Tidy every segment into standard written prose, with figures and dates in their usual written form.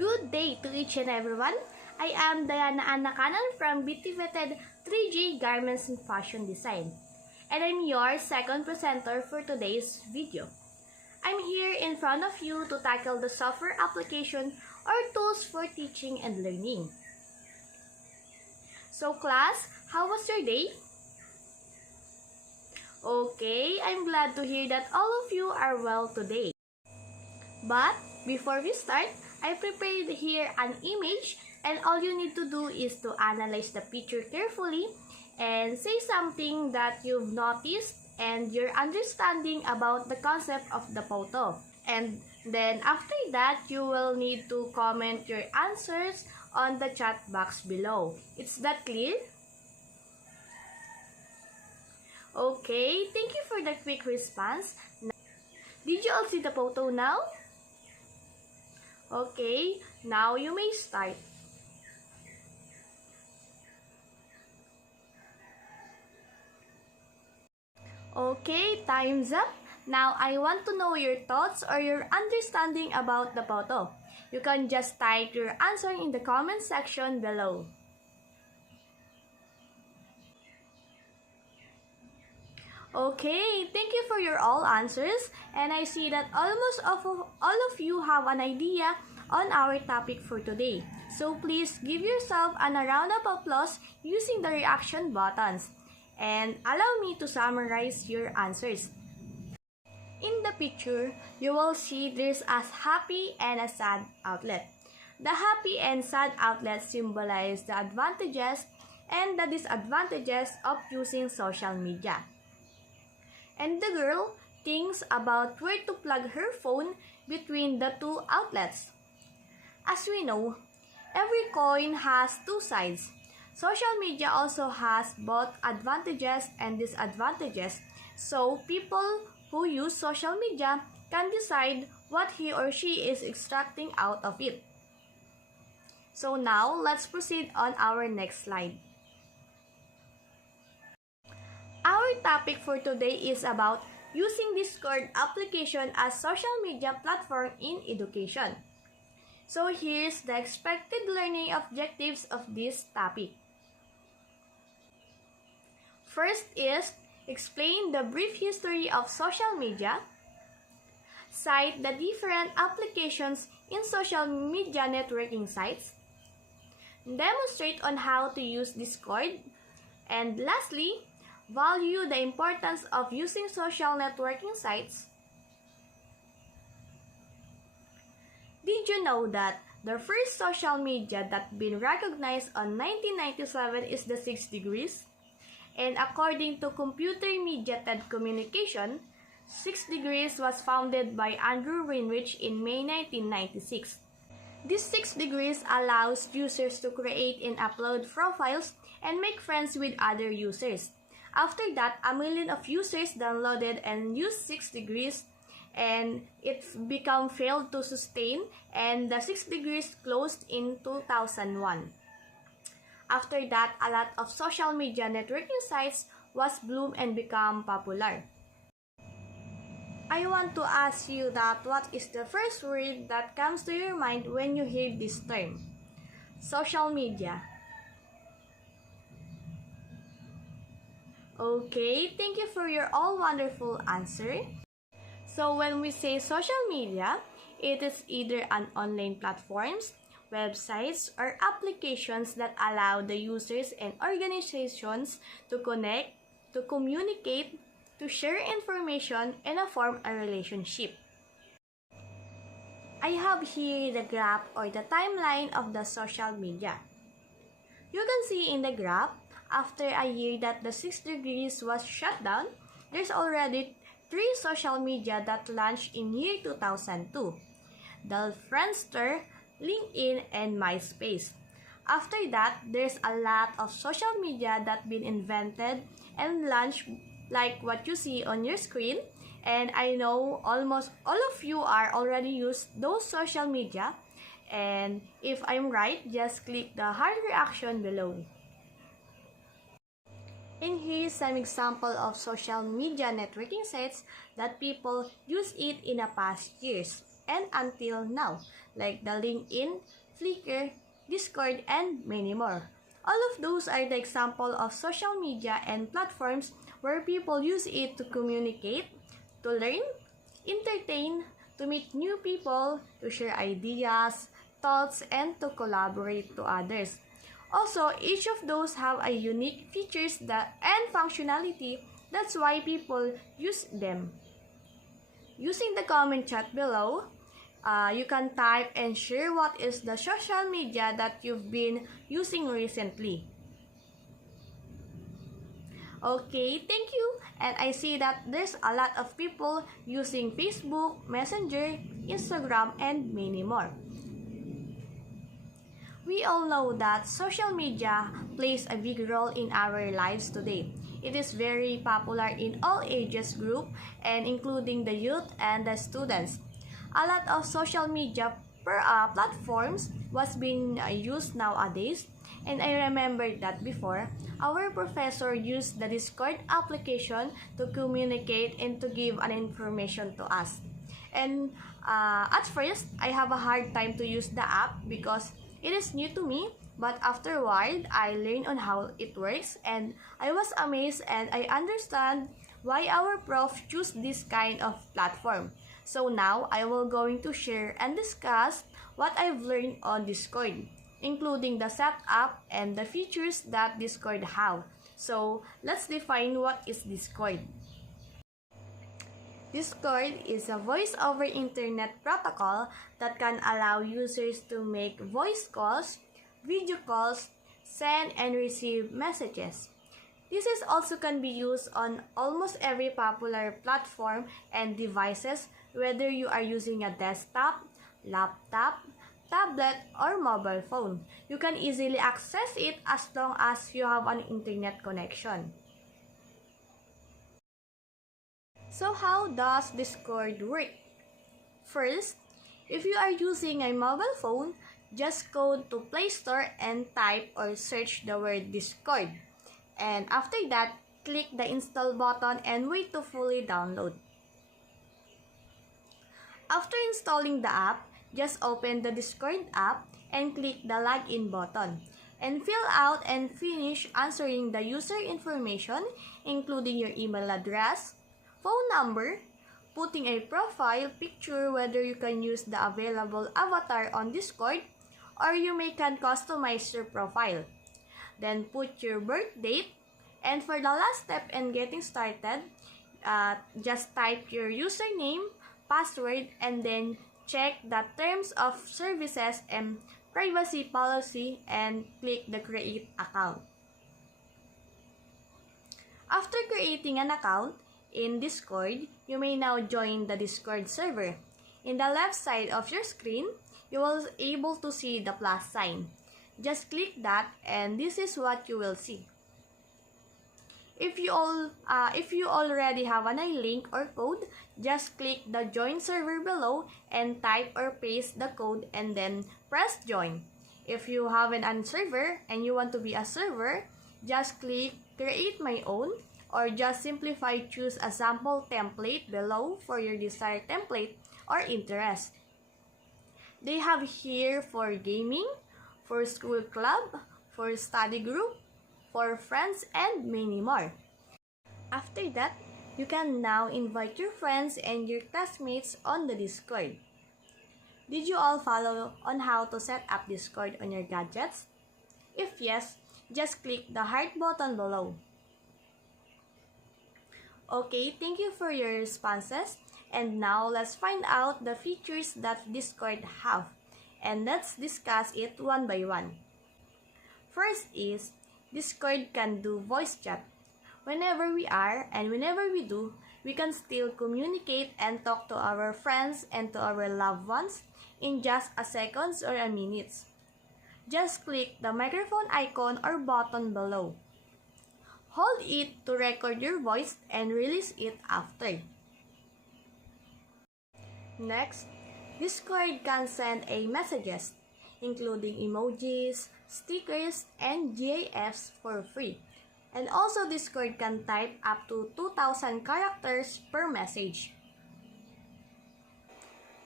Good day to each and everyone. I am Diana Anakanan from Beautifited 3G Garments and Fashion Design, and I'm your second presenter for today's video. I'm here in front of you to tackle the software application or tools for teaching and learning. So class, how was your day? Okay, I'm glad to hear that all of you are well today. But before we start, I prepared here an image, and all you need to do is to analyze the picture carefully and say something that you've noticed and your understanding about the concept of the photo. And then after that, you will need to comment your answers on the chat box below. Is that clear? Okay, thank you for the quick response. Did you all see the photo now? Okay, now you may start. Okay, time's up. Now I want to know your thoughts or your understanding about the photo. You can just type your answer in the comment section below. Okay, thank you for your all answers, and I see that almost all of you have an idea on our topic for today. So please give yourself a round of applause using the reaction buttons, and allow me to summarize your answers. In the picture, you will see there's a happy and a sad outlet. The happy and sad outlet symbolize the advantages and the disadvantages of using social media. And the girl thinks about where to plug her phone between the two outlets. As we know, every coin has two sides. Social media also has both advantages and disadvantages, so people who use social media can decide what he or she is extracting out of it. So now, let's proceed on our next slide. Our topic for today is about using Discord application as social media platform in education. So here's the expected learning objectives of this topic. First is explain the brief history of social media, cite the different applications in social media networking sites, demonstrate on how to use Discord, and lastly, value the importance of using social networking sites. Did you know that the first social media that been recognized on 1997 is the 6 Degrees? And according to Computer Mediated Communication, 6 Degrees was founded by Andrew Greenwich in May 1996. This 6 Degrees allows users to create and upload profiles and make friends with other users. After that, a million of users downloaded and used 6 Degrees, and it failed to sustain, and the 6 Degrees closed in 2001. After that, a lot of social media networking sites was bloom and become popular. I want to ask you that what is the first word that comes to your mind when you hear this term? Social media. Okay, thank you for your all wonderful answer. So when we say social media, it is either an online platforms, websites, or applications that allow the users and organizations to connect, to communicate, to share information, and form a relationship. I have here the graph or the timeline of the social media. You can see in the graph, after a year that the 6 Degrees was shut down, there's already 3 social media that launched in year 2002. The Friendster, LinkedIn, and MySpace. After that, there's a lot of social media that been invented and launched like what you see on your screen, and I know almost all of you are already used those social media, and if I'm right, just click the heart reaction below. And here's some example of social media networking sites that people use it in the past years. and until now, like the LinkedIn, Flickr, Discord, and many more. All of those are the example of social media and platforms where people use it to communicate, to learn, entertain, to meet new people, to share ideas, thoughts, and to collaborate to others. Also, each of those have a unique features and functionality. That's why people use them. Using the comment chat below, you can type and share what is the social media that you've been using recently. Okay, thank you. And I see that there's a lot of people using Facebook, Messenger, Instagram, and many more. We all know that social media plays a big role in our lives today. It is very popular in all ages group and including the youth and the students. A lot of social media platforms was being used nowadays, and I remember that before our professor used the Discord application to communicate and to give an information to us. And at first, I have a hard time to use the app because it is new to me, but afterward, I learned on how it works and I was amazed and I understand why our prof choose this kind of platform. So now, I will going to share and discuss what I've learned on Discord, including the setup and the features that Discord have. So, let's define what is Discord. Discord is a voice-over internet protocol that can allow users to make voice calls, video calls, send and receive messages. This is also can be used on almost every popular platform and devices, whether you are using a desktop, laptop, tablet, or mobile phone. You can easily access it as long as you have an internet connection. So how does Discord work? First, if you are using a mobile phone, just go to Play Store and type or search the word Discord. And after that, click the install button and wait to fully download. After installing the app, just open the Discord app and click the login button. And fill out and finish answering the user information, including your email address, phone number, putting a profile picture, whether you can use the available avatar on Discord or you can customize your profile. Then put your birth date, and for the last step in getting started, just type your username, password, and then check the terms of services and privacy policy and click the create account. After creating an account in Discord, you may now join the Discord server. In the left side of your screen, you will be able to see the plus sign. Just click that and this is what you will see. If you already have a link or code, just click the join server below and type or paste the code and then press join. If you have an server and you want to be a server, just click create my own or just choose a sample template below for your desired template or interest. They have here for gaming, for school club, for study group, for friends, and many more. After that, you can now invite your friends and your classmates on the Discord. Did you all follow on how to set up Discord on your gadgets? If yes, just click the heart button below. Okay, thank you for your responses. And now let's find out the features that Discord have. And let's discuss it one by one. First is, Discord can do voice chat. Whenever we are and whenever we do, we can still communicate and talk to our friends and to our loved ones in just a seconds or a minutes. Just click the microphone icon or button below. Hold it to record your voice and release it after. Next, Discord can send messages, including emojis, stickers, and GIFs for free. And also Discord can type up to 2,000 characters per message.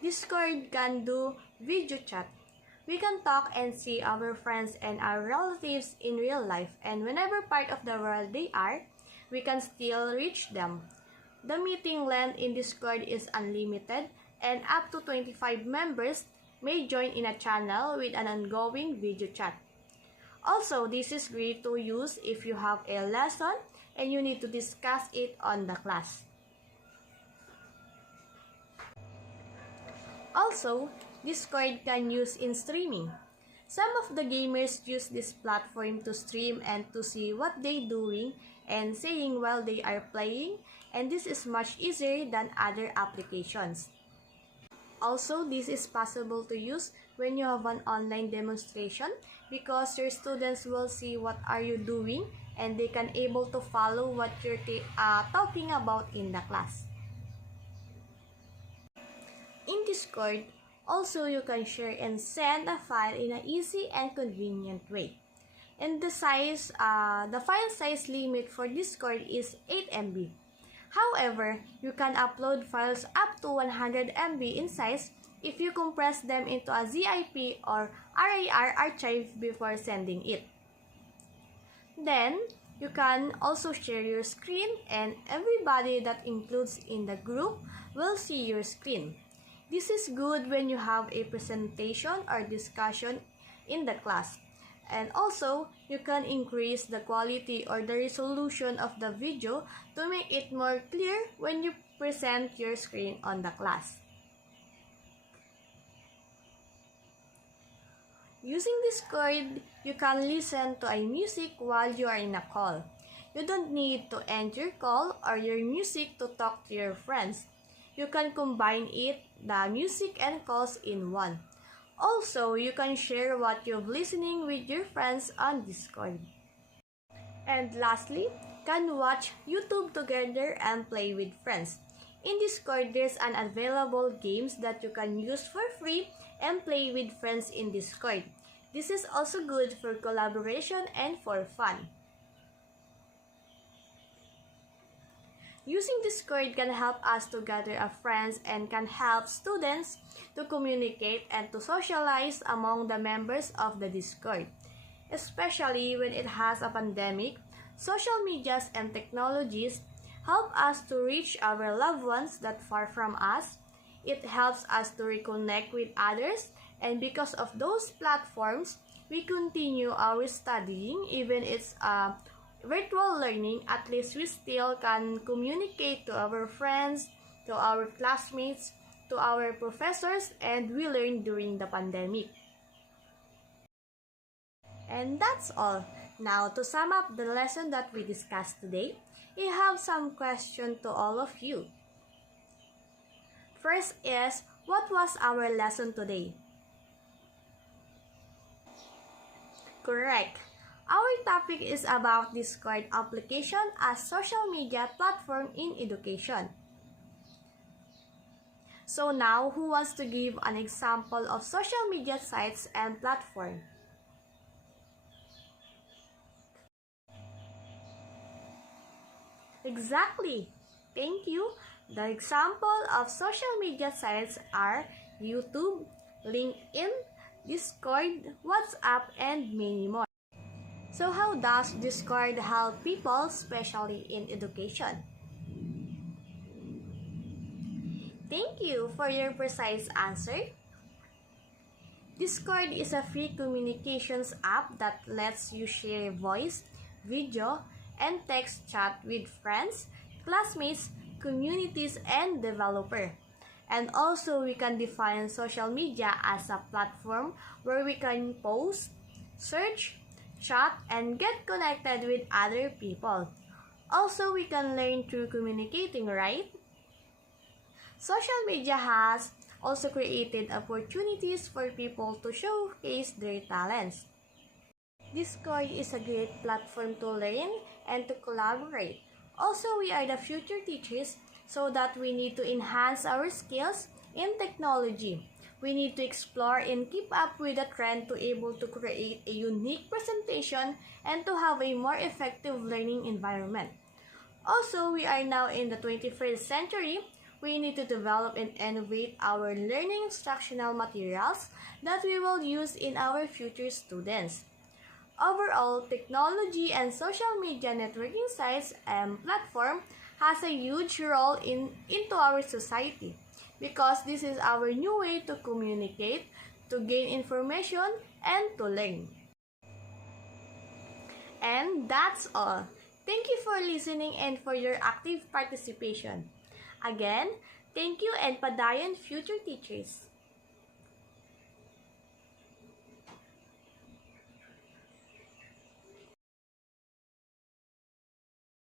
Discord can do video chat. We can talk and see our friends and our relatives in real life, and whenever part of the world they are, we can still reach them. The meeting length in Discord is unlimited, and up to 25 members may join in a channel with an ongoing video chat. Also, this is great to use if you have a lesson and you need to discuss it on the class. Also, Discord can use in streaming. Some of the gamers use this platform to stream and to see what they're doing and saying while they are playing, and this is much easier than other applications. Also, this is possible to use when you have an online demonstration because your students will see what are you doing and they can able to follow what you're talking about in the class. In Discord, also you can share and send a file in an easy and convenient way. And the file size limit for Discord is 8 MB. However, you can upload files up to 100 MB in size if you compress them into a ZIP or RAR archive before sending it. Then, you can also share your screen and everybody that includes in the group will see your screen. This is good when you have a presentation or discussion in the class. And also, you can increase the quality or the resolution of the video to make it more clear when you present your screen on the class. Using Discord, you can listen to a music while you are in a call. You don't need to end your call or your music to talk to your friends. You can combine it, the music and calls in one. Also, you can share what you're listening with your friends on Discord. And lastly, can watch YouTube together and play with friends. In Discord, there's an available games that you can use for free and play with friends in Discord. This is also good for collaboration and for fun. Using Discord can help us to gather friends and can help students to communicate and to socialize among the members of the Discord. Especially when it has a pandemic, social medias and technologies help us to reach our loved ones that far from us. It helps us to reconnect with others, and because of those platforms, we continue our studying even it's virtual learning. At least we still can communicate to our friends, to our classmates, to our professors, and we learn during the pandemic. And that's all. Now, to sum up the lesson that we discussed today, I have some questions to all of you. First is, what was our lesson today? Correct. Our topic is about Discord application as social media platform in education. So now, who wants to give an example of social media sites and platform? Exactly. Thank you. The example of social media sites are YouTube, LinkedIn, Discord, WhatsApp, and many more. So how does Discord help people, especially in education? Thank you for your precise answer. Discord is a free communications app that lets you share voice, video, and text chat with friends, classmates, communities, and developer. And also, we can define social media as a platform where we can post, search, chat, and get connected with other people. Also, we can learn through communicating, right? Social media has also created opportunities for people to showcase their talents. Discord is a great platform to learn and to collaborate. Also, we are the future teachers, so that we need to enhance our skills in technology. We need to explore and keep up with the trend to able to create a unique presentation and to have a more effective learning environment. Also, we are now in the 21st century we need to develop and innovate our learning instructional materials that we will use in our future students. Overall, technology and social media networking sites and platform has a huge role into our society because this is our new way to communicate, to gain information, and to learn. And that's all. Thank you for listening and for your active participation. Again, thank you and padayon future teachers.